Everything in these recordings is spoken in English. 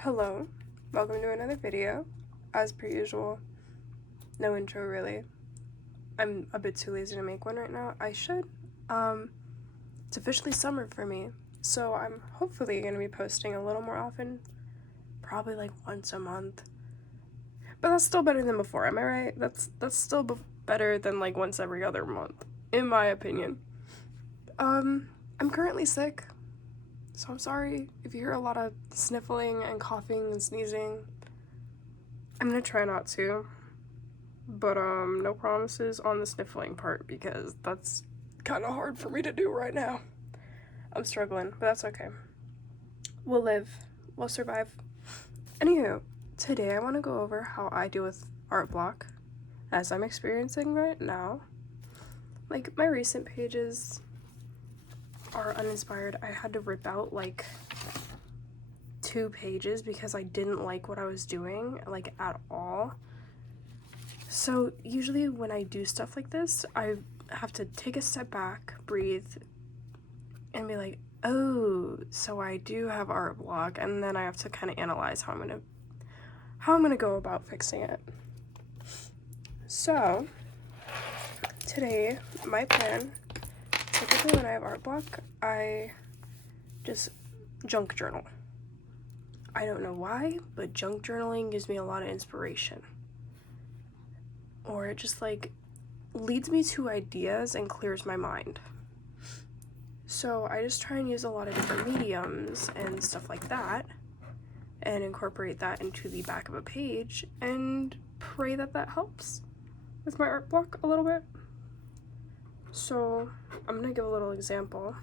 Hello, welcome to another video. As per usual, no intro really. I'm a bit too lazy to make one right now. I should. It's officially summer for me, so I'm hopefully going to be posting a little more often, probably like once a month. But that's still better than before, am I right? That's still better than like once every other month, in my opinion. I'm currently sick. So I'm sorry if you hear a lot of sniffling and coughing and sneezing. I'm gonna try not to, but no promises on the sniffling part because that's kind of hard for me to do right now. I'm struggling, but that's okay. We'll live, we'll survive. Anywho, today I want to go over how I deal with art block as I'm experiencing right now. Like, my recent pages are uninspired. I had to rip out like 2 pages because I didn't like what I was doing, like, at all. So usually when I do stuff like this, I have to take a step back, breathe, and be like, oh, so I do have art block, and then I have to kind of analyze how I'm gonna go about fixing it. So today, my plan, typically when I have art block, I just junk journal. I don't know why, but junk journaling gives me a lot of inspiration. Or it just like leads me to ideas and clears my mind. So I just try and use a lot of different mediums and stuff like that and incorporate that into the back of a page and pray that that helps with my art block a little bit. So I'm gonna give a little example.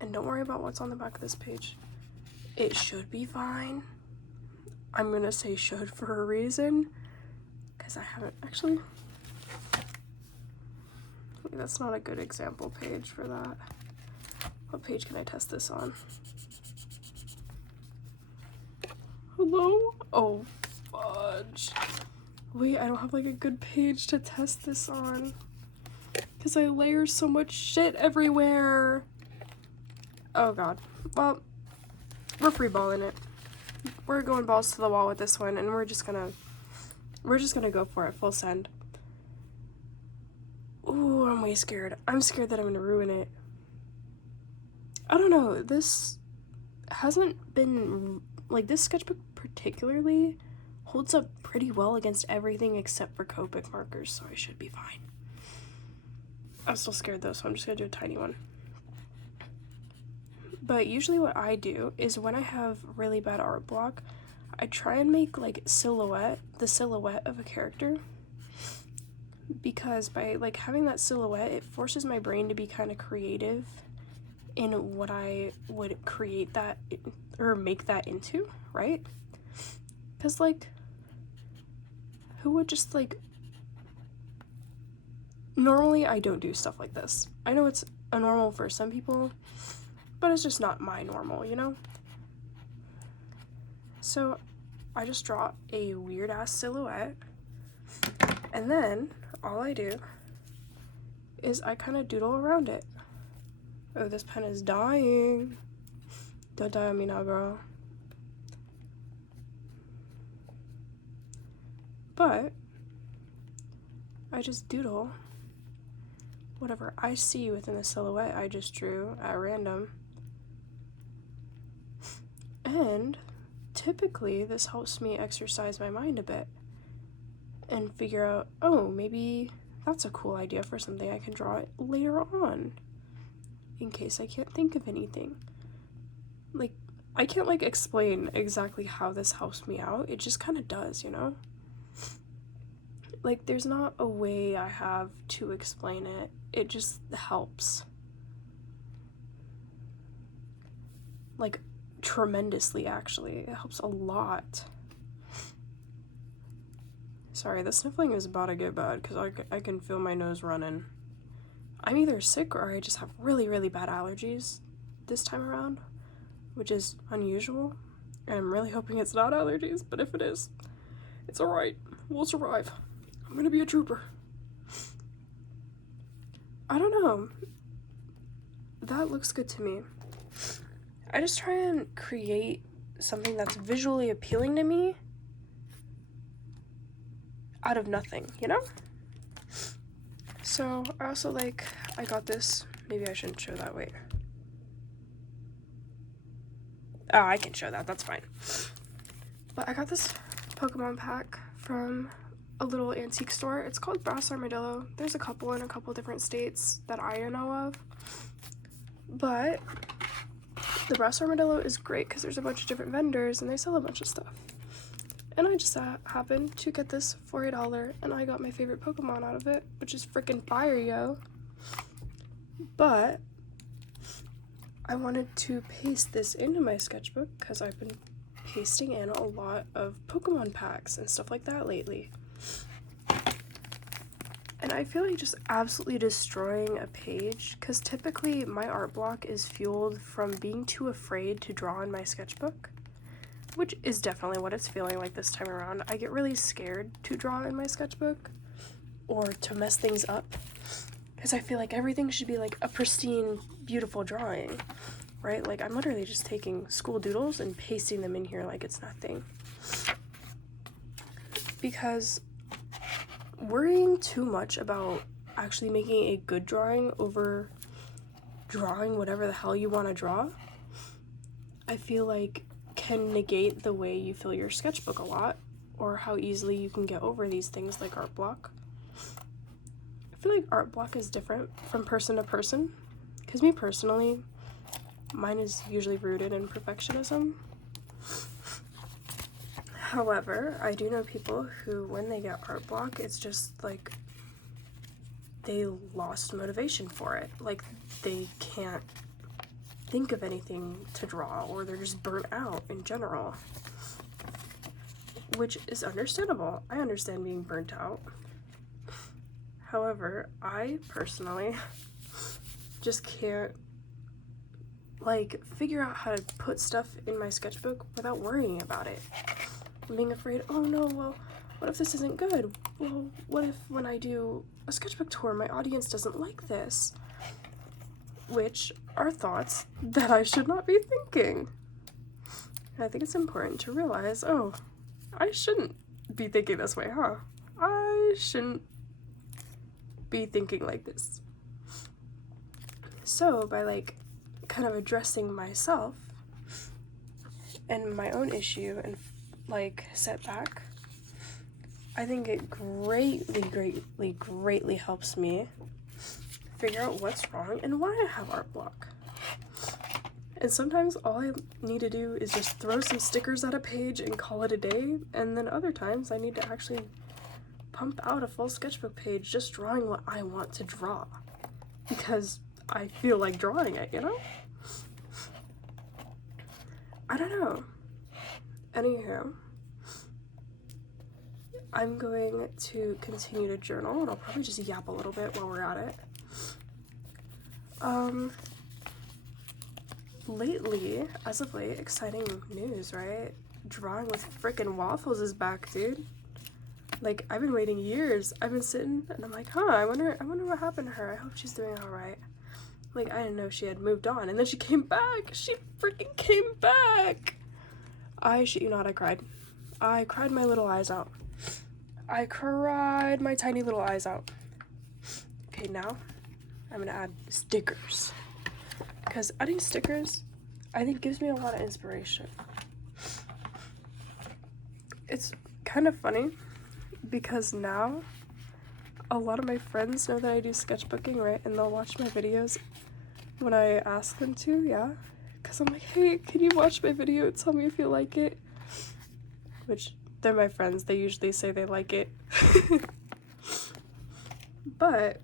And don't worry about what's on the back of this page. It should be fine. I'm gonna say should for a reason, because I haven't actually. That's not a good example page for that. What page can I test this on? Hello? Oh, fudge. Wait, I don't have like a good page to test this on, because I layer so much shit everywhere. Oh god. Well, we're freeballing it. We're going balls to the wall with this one, and we're just gonna go for it, full send. Ooh, I'm way scared. I'm scared that I'm gonna ruin it. I don't know, this hasn't been, like, this sketchbook particularly holds up pretty well against everything except for Copic markers, so I should be fine. I'm still scared though, so I'm just gonna do a tiny one. But usually what I do is when I have really bad art block, I try and make like the silhouette of a character, because by like having that silhouette, it forces my brain to be kind of creative in what I would create that or make that into, right? Because like, who would just like, normally I don't do stuff like this. I know it's a normal for some people, but it's just not my normal, you know? So I just draw a weird ass silhouette, and then all I do is I kind of doodle around it. Oh, this pen is dying. Don't die on me now, girl. But I just doodle whatever I see within the silhouette I just drew at random. And typically this helps me exercise my mind a bit and figure out, oh, maybe that's a cool idea for something I can draw it later on, in case I can't think of anything. Like, I can't like explain exactly how this helps me out. It just kind of does, you know? Like, there's not a way I have to explain it. It just helps. Like, tremendously, actually. It helps a lot. Sorry, the sniffling is about to get bad because I can feel my nose running. I'm either sick or I just have really, really bad allergies this time around, which is unusual. And I'm really hoping it's not allergies, but if it is, it's alright. We'll survive. I'm gonna be a trooper. I don't know. That looks good to me. I just try and create something that's visually appealing to me out of nothing, you know? So I also like, I got this, maybe I shouldn't show that, wait. Oh, I can show that, that's fine. But I got this Pokemon pack from a little antique store. It's called Brass Armadillo. There's a couple in a couple different states that I know of. But the Brass Armadillo is great because there's a bunch of different vendors and they sell a bunch of stuff. And I just happened to get this for $1 and I got my favorite Pokemon out of it, which is freaking fire, yo. But I wanted to paste this into my sketchbook because I've been pasting in a lot of Pokemon packs and stuff like that lately. And I feel like just absolutely destroying a page, because typically my art block is fueled from being too afraid to draw in my sketchbook, which is definitely what it's feeling like this time around. I get really scared to draw in my sketchbook or to mess things up, because I feel like everything should be like a pristine, beautiful drawing, right? Like I'm literally just taking school doodles and pasting them in here like it's nothing. Because worrying too much about actually making a good drawing over drawing whatever the hell you want to draw, I feel like can negate the way you feel your sketchbook a lot, or how easily you can get over these things like art block. I feel like art block is different from person to person, because me personally, mine is usually rooted in perfectionism. However, I do know people who, when they get art block, it's just like they lost motivation for it. Like they can't think of anything to draw, or they're just burnt out in general, which is understandable. I understand being burnt out. However, I personally just can't like figure out how to put stuff in my sketchbook without worrying about it. Being afraid, oh no, well, what if this isn't good? Well, what if when I do a sketchbook tour, my audience doesn't like this? Which are thoughts that I should not be thinking. And I think it's important to realize, oh, I shouldn't be thinking this way, huh? I shouldn't be thinking like this. So by like kind of addressing myself and my own issue and like setback, I think it greatly helps me figure out what's wrong and why I have art block. And sometimes all I need to do is just throw some stickers at a page and call it a day, and then other times I need to actually pump out a full sketchbook page just drawing what I want to draw because I feel like drawing it, you know? I don't know. Anywho, I'm going to continue to journal, and I'll probably just yap a little bit while we're at it. Lately, as of late, exciting news, right? Drawing with frickin' waffles is back, dude. Like, I've been waiting years. I've been sitting, and I'm like, huh, I wonder what happened to her. I hope she's doing alright. Like, I didn't know she had moved on, and then she came back. She freaking came back! I shit you not, I cried. I cried my little eyes out. I cried my tiny little eyes out. Okay, now I'm gonna add stickers. Because adding stickers, I think, gives me a lot of inspiration. It's kind of funny because now a lot of my friends know that I do sketchbooking, right? And they'll watch my videos when I ask them to, yeah? Because I'm like, hey, can you watch my video and tell me if you like it? Which, they're my friends. They usually say they like it. But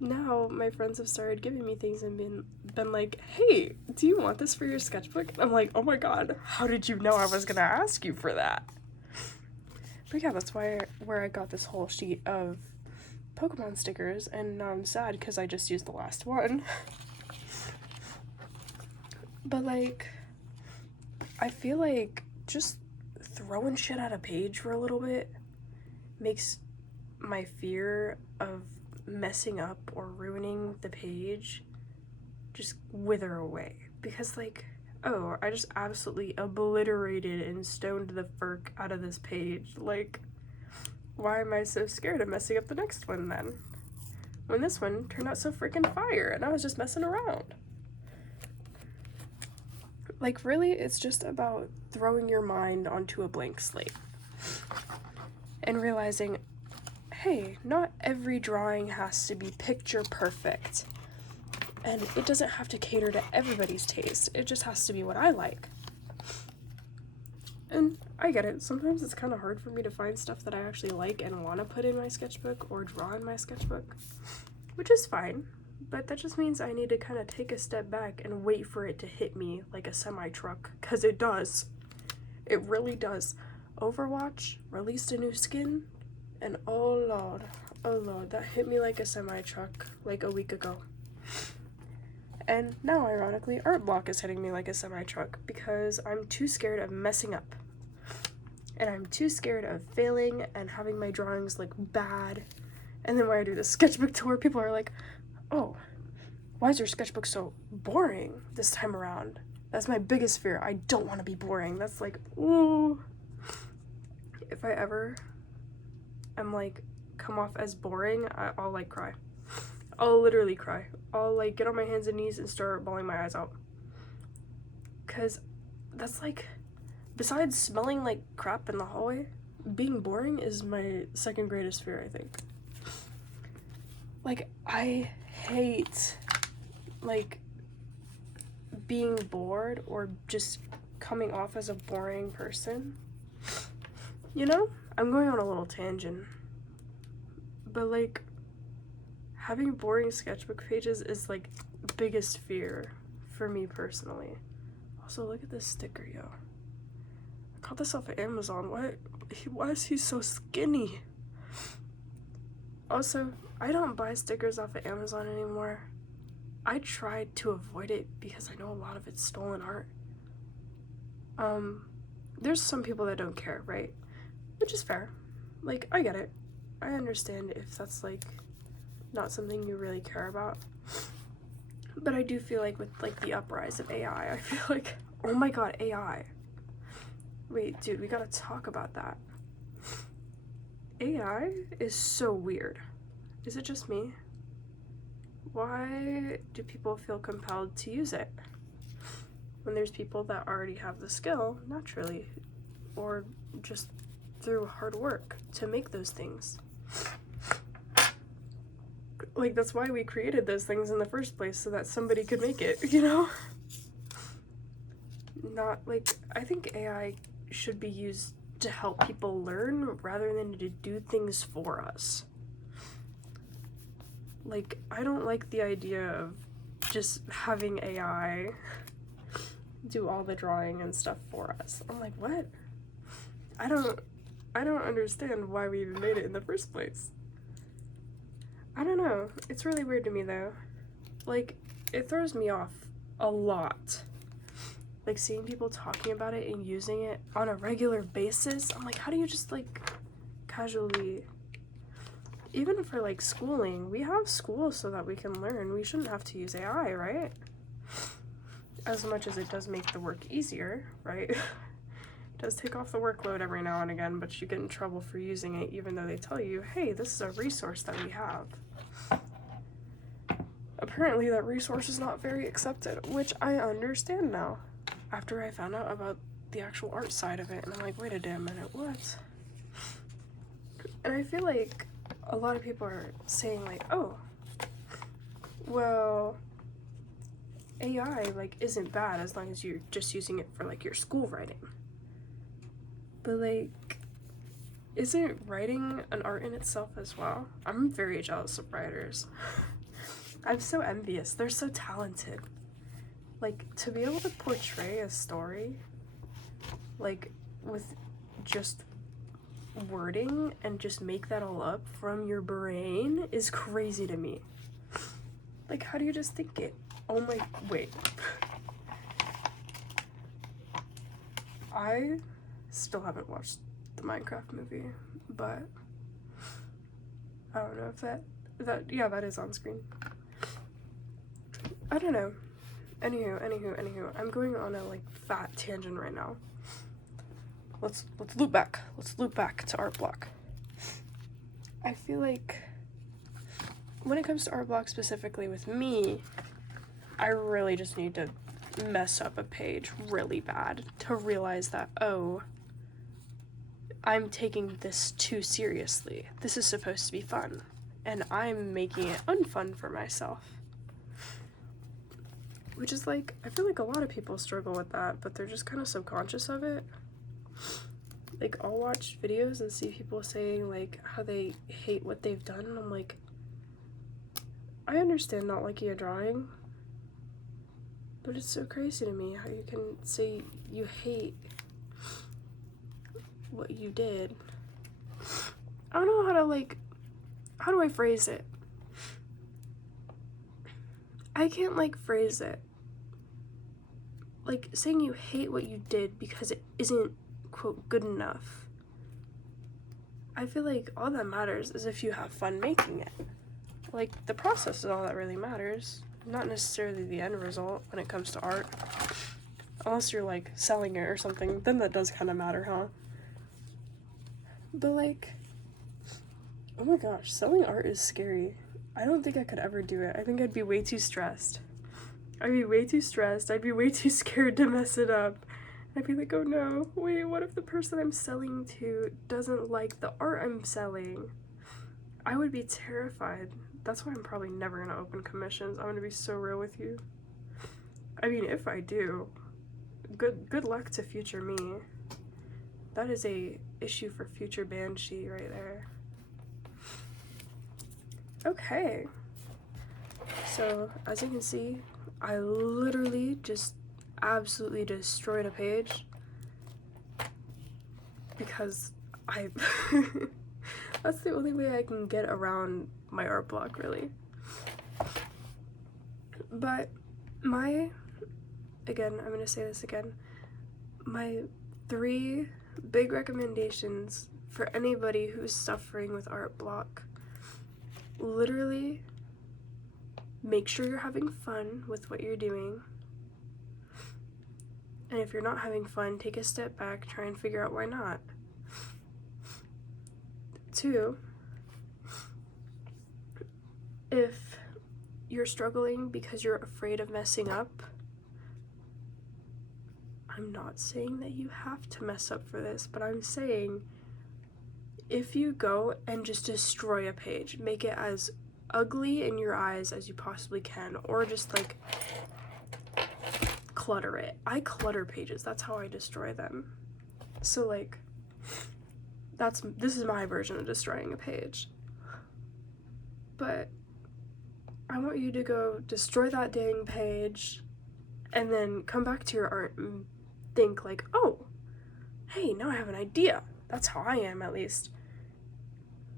now my friends have started giving me things and been like, hey, do you want this for your sketchbook? And I'm like, oh my god, how did you know I was gonna ask you for that? But yeah, that's where I got this whole sheet of Pokemon stickers, and now I'm sad because I just used the last one. But like, I feel like just throwing shit at a page for a little bit makes my fear of messing up or ruining the page just wither away. Because like, oh, I just absolutely obliterated and stoned the furk out of this page. Like, why am I so scared of messing up the next one then? When this one turned out so freaking fire and I was just messing around. Like, really, it's just about throwing your mind onto a blank slate and realizing, hey, not every drawing has to be picture perfect. And it doesn't have to cater to everybody's taste. It just has to be what I like. And I get it. Sometimes it's kind of hard for me to find stuff that I actually like and want to put in my sketchbook or draw in my sketchbook, which is fine. But that just means I need to kind of take a step back and wait for it to hit me like a semi-truck, because it does. It really does. Overwatch released a new skin, and oh lord, that hit me like a semi-truck like a week ago. And now, ironically, art block is hitting me like a semi-truck because I'm too scared of messing up. And I'm too scared of failing and having my drawings look bad. And then when I do the sketchbook tour, people are like, oh, why is your sketchbook so boring this time around? That's my biggest fear. I don't want to be boring. That's like, ooh. If I ever am like, come off as boring, I'll like cry. I'll literally cry. I'll like get on my hands and knees and start bawling my eyes out. Cause that's like, besides smelling like crap in the hallway, being boring is my second greatest fear, I think. Like, I hate like being bored or just coming off as a boring person. You know? I'm going on a little tangent. But like, having boring sketchbook pages is like the biggest fear for me personally. Also, look at this sticker, yo. I got this off of Amazon. Why is he so skinny? Also, I don't buy stickers off of Amazon anymore. I tried to avoid it because I know a lot of it's stolen art. There's some people that don't care, right? Which is fair. Like, I get it. I understand if that's like not something you really care about. But I do feel like with like the uprise of AI, I feel like, oh my god, AI. Wait, dude, we gotta talk about that. AI is so weird. Is it just me? Why do people feel compelled to use it when there's people that already have the skill naturally or just through hard work to make those things? Like, that's why we created those things in the first place, so that somebody could make it, you know? Not like, I think AI should be used to help people learn rather than to do things for us. Like, I don't like the idea of just having AI do all the drawing and stuff for us. I'm like, what? I don't understand why we even made it in the first place. I don't know. It's really weird to me though. Like, it throws me off a lot. Like, seeing people talking about it and using it on a regular basis. I'm like, how do you just like casually, even for like schooling, we have school so that we can learn. We shouldn't have to use AI, right? As much as it does make the work easier, right? It does take off the workload every now and again, but you get in trouble for using it even though they tell you, hey, this is a resource that we have. Apparently that resource is not very accepted, which I understand now after I found out about the actual art side of it, and I'm like, wait a damn minute, what? And I feel like a lot of people are saying like, oh, well, AI like isn't bad as long as you're just using it for like your school writing. But like, isn't writing an art in itself as well? I'm very jealous of writers. I'm so envious. They're so talented. Like, to be able to portray a story like with just wording and just make that all up from your brain is crazy to me. Like, how do you just think it? Oh my, wait. I still haven't watched the Minecraft movie, but I don't know if that yeah, that is on screen. I don't know. Anywho, I'm going on a like fat tangent right now. Let's loop back. Let's loop back to art block. I feel like when it comes to art block specifically with me, I really just need to mess up a page really bad to realize that, oh, I'm taking this too seriously. This is supposed to be fun, and I'm making it unfun for myself. Which is like, I feel like a lot of people struggle with that, but they're just kind of subconscious of it. Like, I'll watch videos and see people saying, like, how they hate what they've done, and I'm like, I understand not liking a drawing, but it's so crazy to me how you can say you hate what you did. I don't know how to, like, how do I phrase it? I can't, like, phrase it. Like, saying you hate what you did because it isn't, quote, good enough. I feel like all that matters is if you have fun making it. Like, the process is all that really matters, not necessarily the end result when it comes to art. Unless you're, like, selling it or something, then that does kind of matter, huh? But, like, oh my gosh, selling art is scary. I don't think I could ever do it. I think I'd be way too stressed. I'd be way too scared to mess it up. I'd be like, oh no, wait, what if the person I'm selling to doesn't like the art I'm selling? I would be terrified. That's why I'm probably never gonna open commissions. I'm gonna be so real with you. I mean, if I do, good luck to future me. That is a issue for future Banshee right there. Okay. So, as you can see, I literally just absolutely destroyed a page because that's the only way I can get around my art block, really. But again, I'm gonna say this again, my 3 big recommendations for anybody who's suffering with art block: literally make sure you're having fun with what you're doing. And if you're not having fun, take a step back, try and figure out why not. 2, if you're struggling because you're afraid of messing up, I'm not saying that you have to mess up for this, but I'm saying if you go and just destroy a page, make it as ugly in your eyes as you possibly can, or just like clutter it. I clutter pages, that's how I destroy them. So like, this is my version of destroying a page. But I want you to go destroy that dang page and then come back to your art and think like, oh, hey, now I have an idea. That's how I am, at least.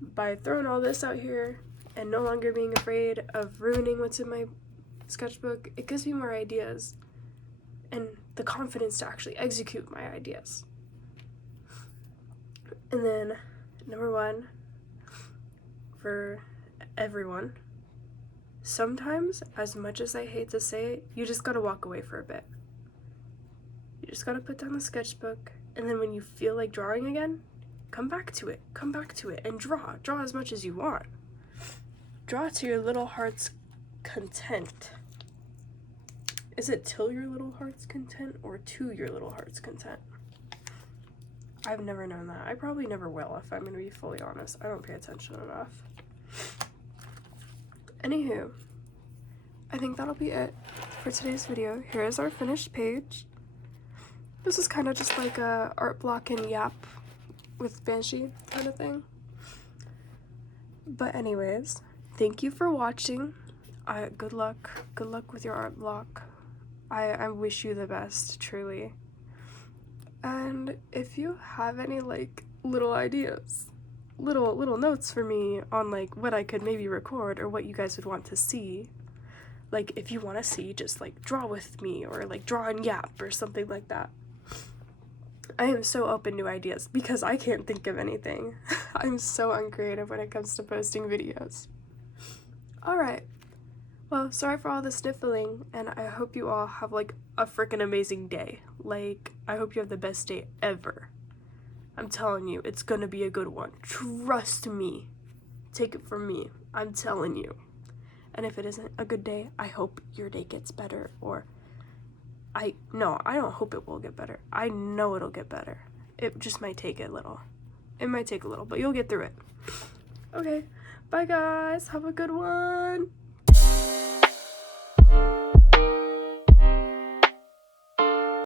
By throwing all this out here and no longer being afraid of ruining what's in my sketchbook, it gives me more ideas and the confidence to actually execute my ideas. And then, number 1, for everyone, sometimes, as much as I hate to say it, you just gotta walk away for a bit. You just gotta put down the sketchbook, and then when you feel like drawing again, come back to it, and draw as much as you want. Draw to your little heart's content. Is it till your little heart's content or to your little heart's content? I've never known that. I probably never will, if I'm gonna be fully honest. I don't pay attention enough. Anywho, I think that'll be it for today's video. Here is our finished page. This is kind of just like a art block and yap with Banshee kind of thing. But anyways, thank you for watching. Good luck with your art block. I wish you the best, truly. And if you have any like little ideas, little notes for me on like what I could maybe record or what you guys would want to see, like if you want to see just like draw with me or like draw and yap or something like that, I am so open to ideas because I can't think of anything. I'm so uncreative when it comes to posting videos. Alright, Well, sorry for all the sniffling, and I hope you all have like a freaking amazing day. Like, I hope you have the best day ever. I'm telling you, it's gonna be a good one. Trust me. Take it from me. I'm telling you. And if it isn't a good day, I hope your day gets better. Or I don't hope it will get better. I know it'll get better. It just might take a little. It might take a little, but you'll get through it. Okay. Bye guys. Have a good one.